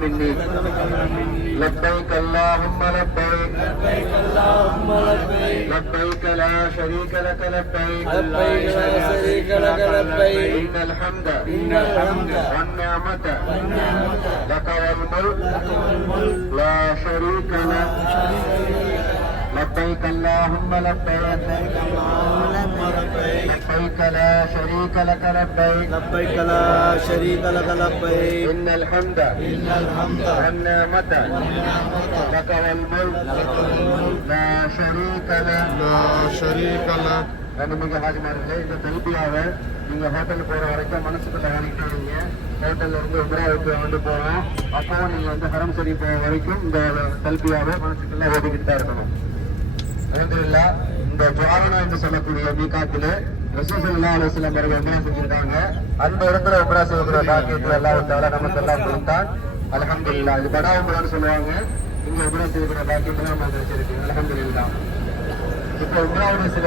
مني لبيك اللهم لبيك لبيك لا شريك لك لبيك إن الحمد والنعمة لك والملك لا شريك لك لبيك اللهم لبيك لبيك لا شريك لك لبيك إن الحمد والنعمة لك والملك لا شريك لك நீங்க ஹாஜிமார்களே இந்த தல்பியாவை நீங்க ஹோட்டலுக்கு போற வரைக்கும் மனசுக்குள்ள வாங்கிட்டாங்க. ஹோட்டல்ல இருந்து உம்ராவுக்கு வந்து போறோம், அப்போ நீங்க வந்து ஹரம் ஷரீஃப் போற வரைக்கும் இந்த தல்பியாவை மனசுக்குள்ள ஓடிக்கிட்டு தான் இருக்கணும். அல்ஹம்துலில்லாஹ். இந்த ஜுவாரனா என்று சொல்லக்கூடிய மீகாத்திலே ரசூல் ஸல்லல்லாஹு அலைஹி வஸல்லம் அவர்கள் உம்ரா செஞ்சிருக்காங்க. அந்த இடத்துல உம்ரா செய்யக்கூடிய பாக்கியத்தை அல்லாஹ் தஆலா நமக்கு எல்லாம் கொடுத்தான். அல்ஹம்துலில்லாஹ். இது படா உம்ரான்னு சொல்லுவாங்க. இங்க உம்ரா செய்யக்கூடிய பாக்கியத்தை நம்ம கிடைச்சிருக்கு. அல்ஹம்துலில்லாஹ். இப்போ உம்ராவுடைய சில